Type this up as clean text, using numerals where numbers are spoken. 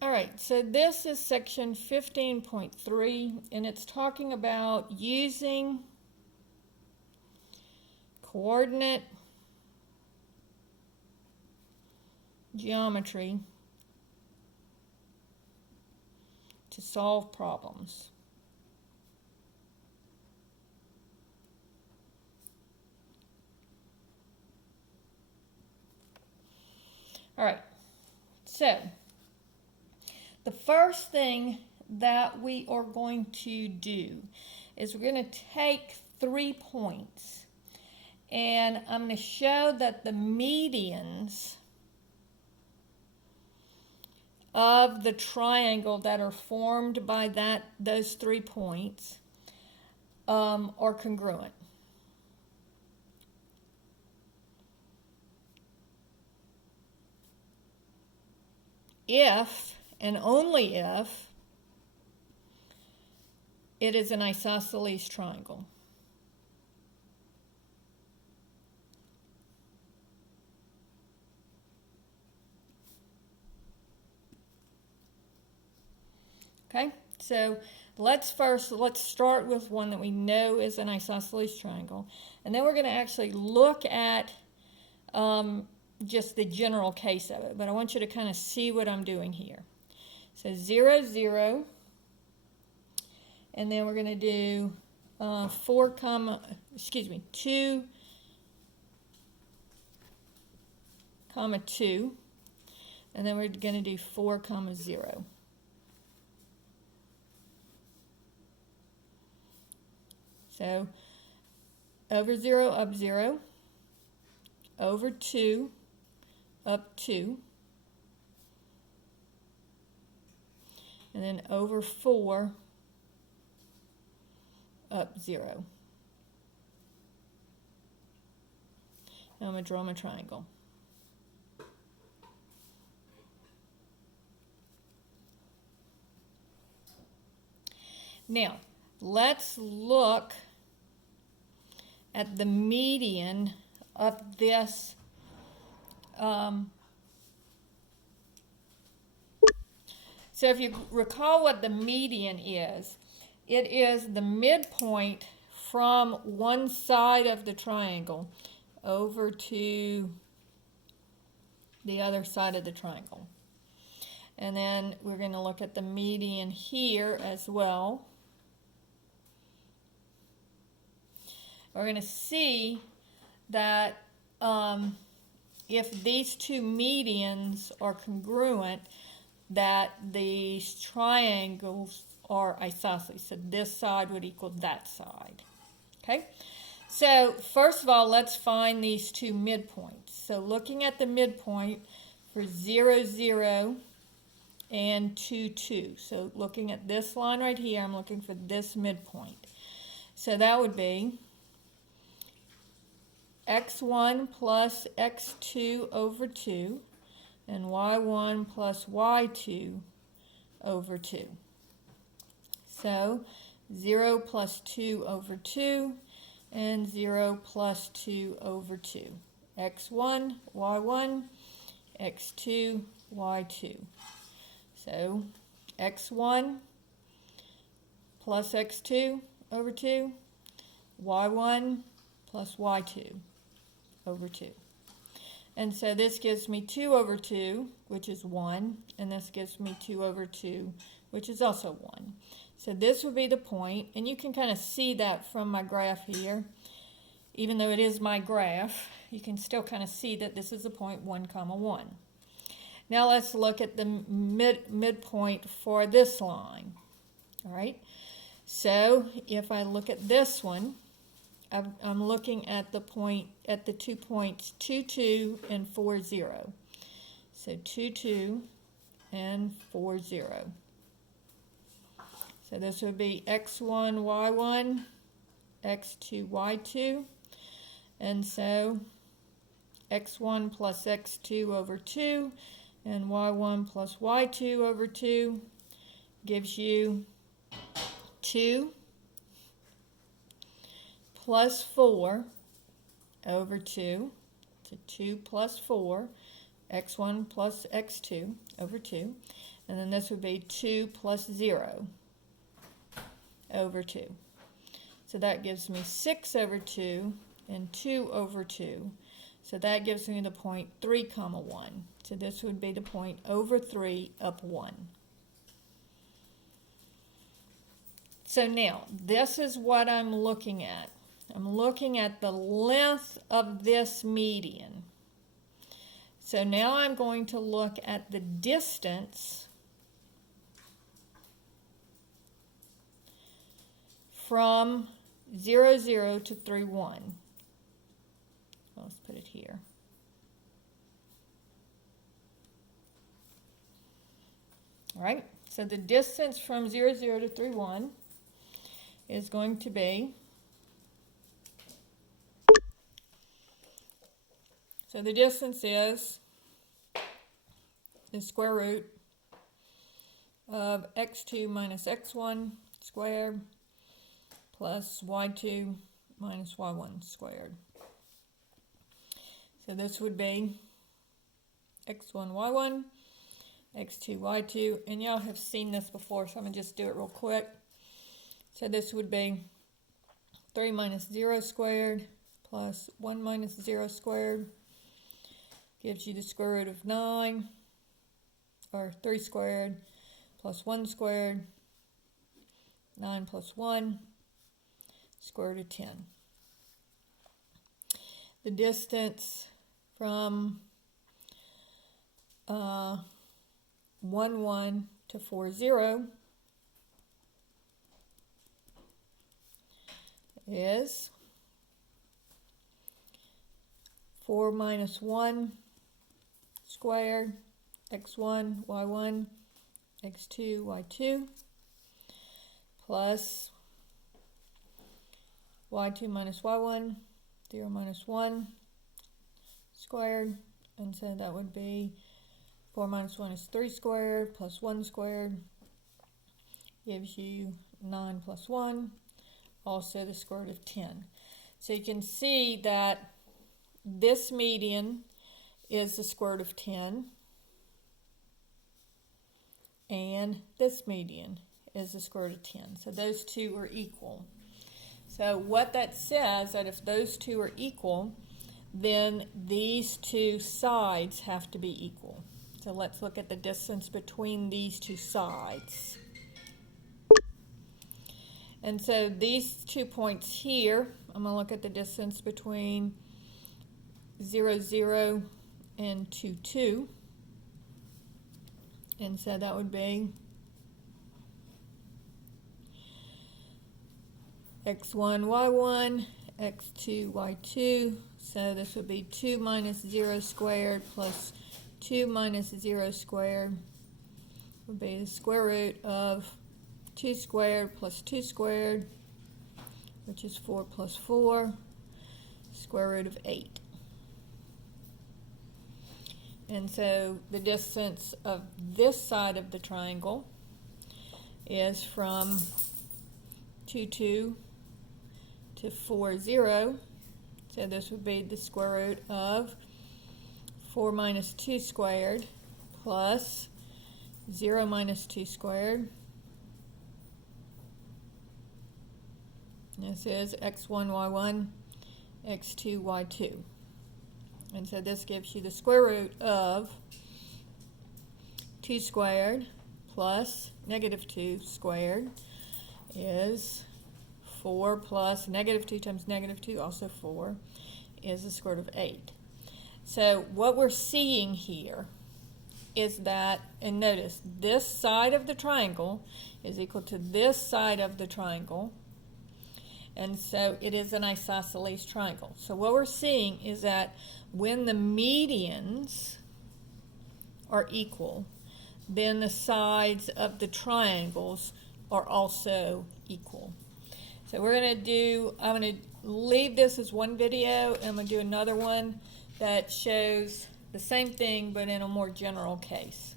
All right, so this is section 15.3, and it's talking about using coordinate geometry to solve problems. All right, so the first thing that we are going to do is we're going to take 3 points, and I'm going to show that the medians of the triangle that are formed by those 3 points are congruent. If and only if it is an isosceles triangle. Okay, so let's start with one that we know is an isosceles triangle, and then we're going to actually look at just the general case of it, but I want you to kind of see what I'm doing here. So 0, 0, and then we're going to do 2, comma 2, and then we're going to do 4, comma 0. So over 0, up 0, over 2, up 2, and then over 4, up 0. Now I'm going to draw my triangle. Now, let's look at the median of this so if you recall what the median is, it is the midpoint from one side of the triangle over to the other side of the triangle. And then we're going to look at the median here as well. We're going to see that if these two medians are congruent, that these triangles are isosceles. So this side would equal that side. Okay? So first of all, let's find these two midpoints. So looking at the midpoint for 0, 0 and 2, 2. So looking at this line right here, I'm looking for this midpoint. So that would be x1 plus x2 over 2 and y1 plus y2 over 2. So 0 plus 2 over 2 and 0 plus 2 over 2. x1, y1, x2, y2. So x1 plus x2 over 2, y1 plus y2 over 2. And so this gives me 2 over 2, which is 1, and this gives me 2 over 2, which is also 1. So this would be the point, and you can kind of see that from my graph here. Even though it is my graph, you can still kind of see that this is the point 1, comma 1. Now let's look at the midpoint for this line. All right, so if I look at this one, I'm looking at the 2 points 2, 2 and 4, 0. So 2, 2 and 4, 0. So this would be x1, y1, x2, y2. And so x1 plus x2 over 2 and y1 plus y2 over 2 gives you 2 plus 4 over 2, so 2 plus 4 x1 plus x2 over 2. And then this would be 2 plus 0 over 2. So that gives me 6 over 2 and 2 over 2. So that gives me the point 3 comma 1. So this would be the point over 3 up 1. So now, this is what I'm looking at. I'm looking at the length of this median. So now I'm going to look at the distance from 0, 0 to 3, 1. Well, let's put it here. All right, so the distance from 0, 0 to 3, 1 is going to be, so the distance is the square root of x2 minus x1 squared plus y2 minus y1 squared. So this would be x1, y1, x2, y2, and y'all have seen this before, so I'm going to just do it real quick. So this would be 3 minus 0 squared plus 1 minus 0 squared gives you the square root of 9, or 3 squared plus 1 squared, 9 plus 1, square root of 10. The distance from 1, 1 to 4, 0 is 4 minus 1 squared, x1, y1, x2, y2, plus y2 minus y1, 0 minus 1 squared, and so that would be 4 minus 1 is 3 squared, plus 1 squared gives you 9 plus 1, also the square root of 10. So you can see that this median is the square root of 10, and this median is the square root of 10. So those two are equal. So what that says, that if those two are equal, then these two sides have to be equal. So let's look at the distance between these two sides. And so these 2 points here, I'm going to look at the distance between 0, 0 and 2, 2. And so that would be x1, y1, x2, y2. So this would be 2 minus 0 squared plus 2 minus 0 squared would be the square root of 2 squared plus 2 squared, which is 4 plus 4, square root of 8. And so the distance of this side of the triangle is from 2, 2 to 4, 0. So this would be the square root of 4 minus 2 squared plus 0 minus 2 squared. This is x1, y1, x2, y2. And so this gives you the square root of 2 squared plus negative 2 squared is 4 plus negative 2 times negative 2, also 4, is the square root of 8. So what we're seeing here is that, and notice, this side of the triangle is equal to this side of the triangle, and so it is an isosceles triangle. So what we're seeing is that when the medians are equal, then the sides of the triangles are also equal. So we're going to do, I'm going to leave this as one video, and I'm going to do another one that shows the same thing but in a more general case.